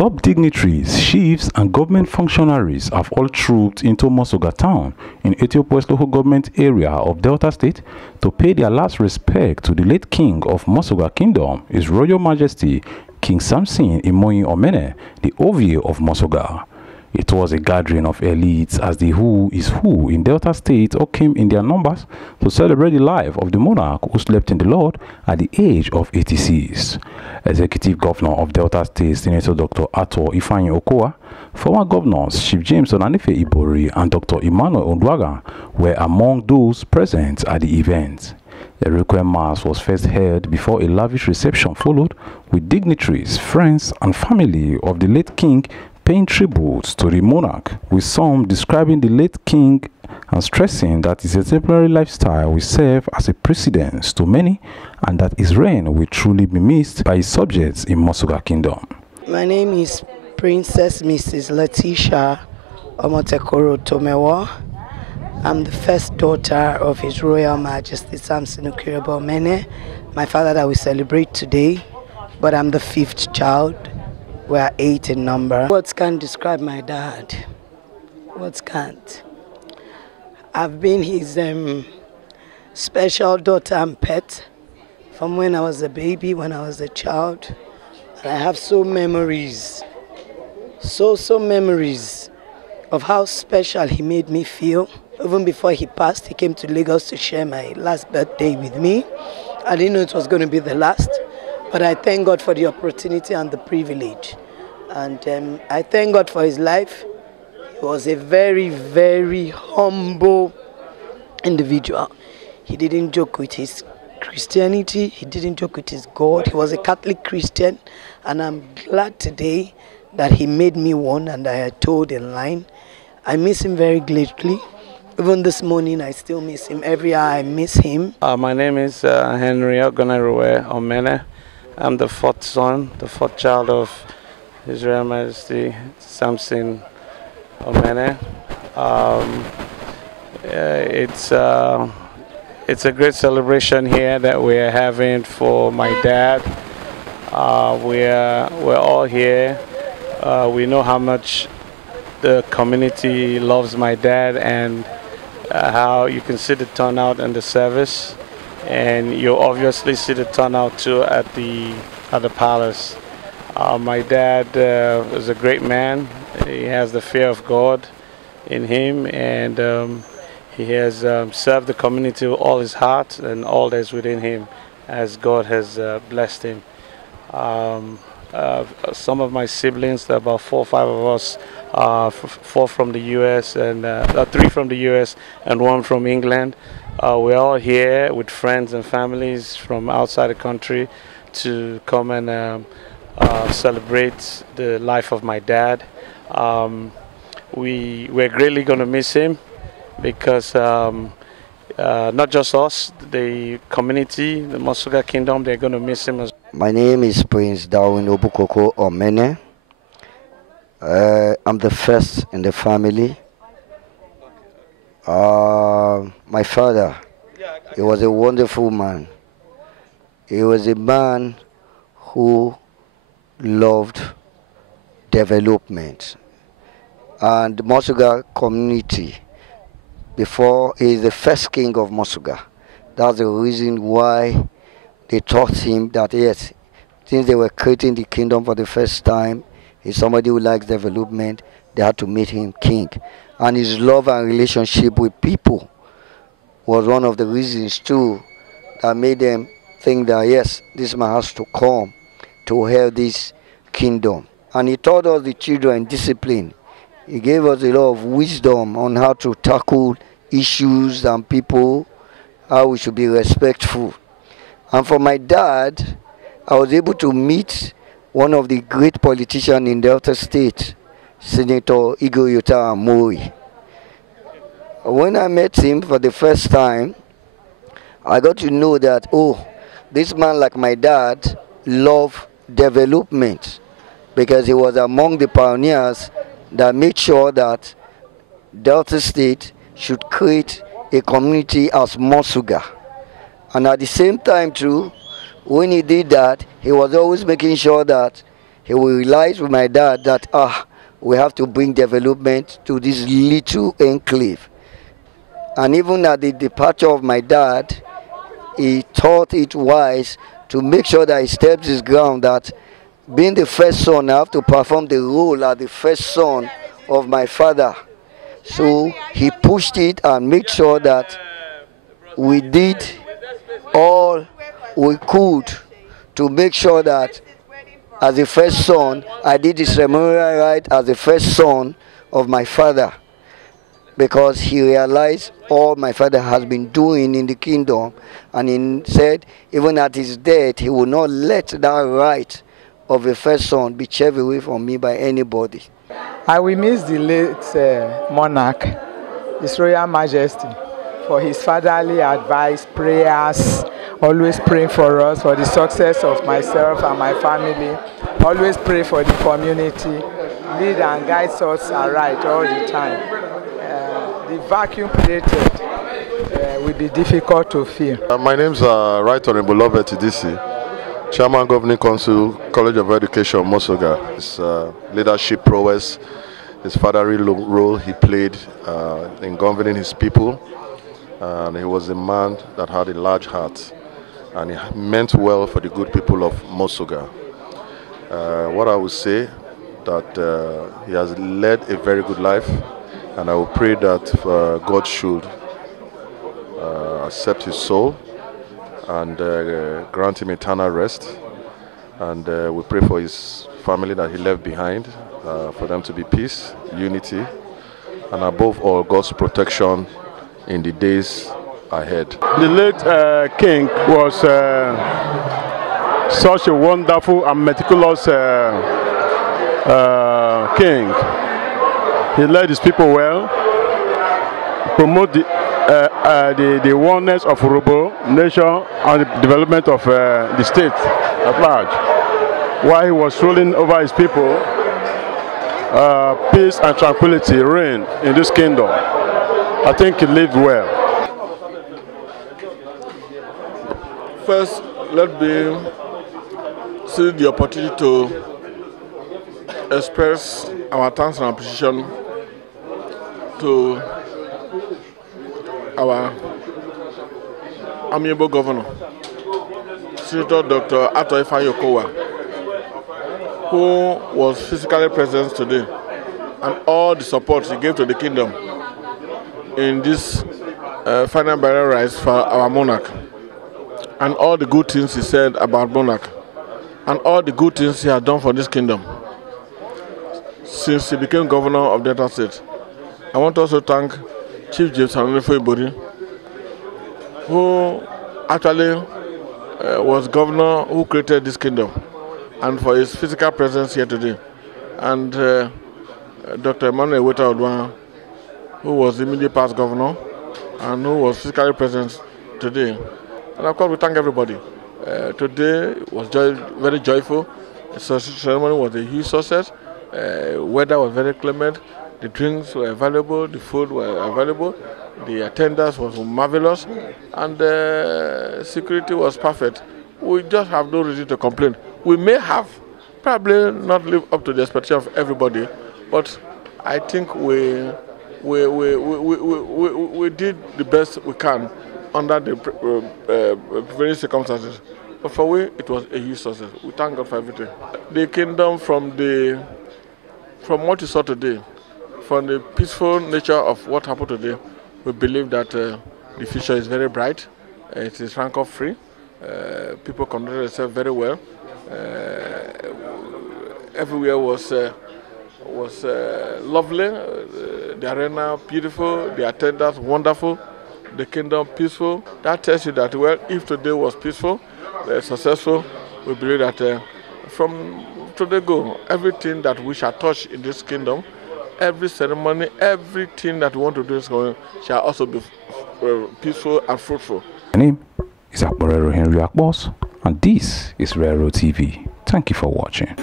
Top dignitaries, chiefs, and government functionaries have all trooped into Mosogar town in Ethiopia's local government area of Delta State to pay their last respect to the late king of Mosogar Kingdom, His Royal Majesty King Samson Imoyi Omene, the OVA of Mosogar. It was a gathering of elites as the who is who in Delta State all came in their numbers to celebrate the life of the monarch who slept in the Lord at the age of 86. Executive Governor of Delta State, Senator Dr. Ato Ifeanyi Okowa, former governors Chief James Onanefe Ibori and Dr. Emmanuel Uduaghan were among those present at the event. A requiem mass was first held before a lavish reception followed, with dignitaries, friends, and family of the late king paying tributes to the monarch, with some describing the late king and stressing that his exemplary lifestyle will serve as a precedent to many and that his reign will truly be missed by his subjects in Mosogar Kingdom. My name is Princess Mrs. Letitia Omotekoro Tomewa. I'm the first daughter of His Royal Majesty Samson Ikirebo Omene, my father that we celebrate today, but I'm the fifth child. We are 8 in number. Words can't describe my dad. Words can't. I've been his special daughter and pet from when I was a baby, when I was a child. And I have so memories, so memories of how special he made me feel. Even before he passed, he came to Lagos to share my last birthday with me. I didn't know it was going to be the last. But I thank God for the opportunity and the privilege. And I thank God for his life. He was a very, very humble individual. He didn't joke with his Christianity. He didn't joke with his God. He was a Catholic Christian. And I'm glad today that he made me one, and I had told in line. I miss him very greatly. Even this morning, I still miss him. Every hour, I miss him. My name is Henry Ogonaruwe Omene. I'm the fourth son, the fourth child of His Royal Majesty Samson Omene. It's a great celebration here that we're having for my dad. We're all here. We know how much the community loves my dad, and how you can see the turnout in the service, and you obviously see the turnout too at the palace. My dad is a great man. He has the fear of God in him, and he has served the community with all his heart and all that's within him, as God has blessed him. Some of my siblings, there are about 4 or 5 of us, 4 from the U.S. and 3 from the U.S. and 1 from England. We're all here with friends and families from outside the country to come and celebrate the life of my dad. We're greatly going to miss him, because not just us, the community, the Mosogar Kingdom, they're going to miss him as well. My name is Prince Darwin Obukoko Omene. I'm the first in the family. My father, he was a wonderful man. He was a man who loved development. And the Mosogar community, before, he is the first king of Mosogar. That's the reason why they taught him that, yes, since they were creating the kingdom for the first time, he's somebody who likes development, they had to make him king. And his love and relationship with people was one of the reasons too that made them think that, yes, this man has to come to help this kingdom. And he taught us, the children, discipline. He gave us a lot of wisdom on how to tackle issues and people, how we should be respectful. And for my dad, I was able to meet one of the great politicians in Delta State, Senator Ibori Amori. When I met him for the first time, I got to know that, oh, this man, like my dad, loved development, because he was among the pioneers that made sure that Delta State should create a community as Mosogar. And at the same time too, when he did that, he was always making sure that he will realize with my dad that we have to bring development to this little enclave. And even at the departure of my dad, he thought it wise to make sure that he steps his ground, that being the first son, I have to perform the role as the first son of my father. So he pushed it and made sure that we did all we could to make sure that as the first son, I did the ceremonial rite as the first son of my father, because he realized all my father has been doing in the kingdom, and he said even at his death he will not let that right of a first son be chewed away from me by anybody. I will miss the late Monarch, His Royal Majesty, for his fatherly advice, prayers, always praying for us, for the success of myself and my family, always pray for the community, lead and guide us aright all the time. The vacuum created will be difficult to fill. My name is Right Honorable Lovett TDC, Chairman Governing Council, College of Education, Mosogar. His leadership prowess, his fatherly role he played in governing his people, and he was a man that had a large heart, and he meant well for the good people of Mosogar. What I would say, that he has led a very good life, and I will pray that God should accept his soul and grant him eternal rest. And we pray for his family that he left behind, for them to be peace, unity, and above all, God's protection in the days ahead. The late king was such a wonderful and meticulous king. He led his people well, promote the oneness of Urobo nation and the development of the state at large. While he was ruling over his people, peace and tranquility reigned in this kingdom. I think he lived well. First, let me see the opportunity to express our thanks and appreciation to our amiable governor, Senator Dr. Okowa, who was physically present today, and all the support he gave to the kingdom in this final burial rites for our monarch, and all the good things he said about monarch, and all the good things he has done for this kingdom since he became governor of Delta State. I want to also thank Chief James Ibori, who actually was governor who created this kingdom, and for his physical presence here today, and Dr. Emmanuel Uduaghan, who was the immediate past governor and who was physically present today. And of course, we thank everybody. Today was very joyful. The ceremony was a huge success. Weather was very clement. The drinks were available. The food were available. The attendance was marvelous, and the security was perfect. We just have no reason to complain. We may have probably not lived up to the expectation of everybody, but I think we did the best we can under the prevailing circumstances. But for we, it was a huge success. We thank God for everything. The kingdom, from what you saw today, from the peaceful nature of what happened today, we believe that the future is very bright. It is rancor-free. People conducted themselves very well. Everywhere was lovely. The arena beautiful. The attendance wonderful. The kingdom peaceful. That tells you that, well, if today was peaceful, successful, we believe that from today go, everything that we shall touch in this kingdom, every ceremony, everything that we want to do in this kingdom shall also be peaceful and fruitful. My name is Rero Henry Akbos, and this is Rero TV. Thank you for watching.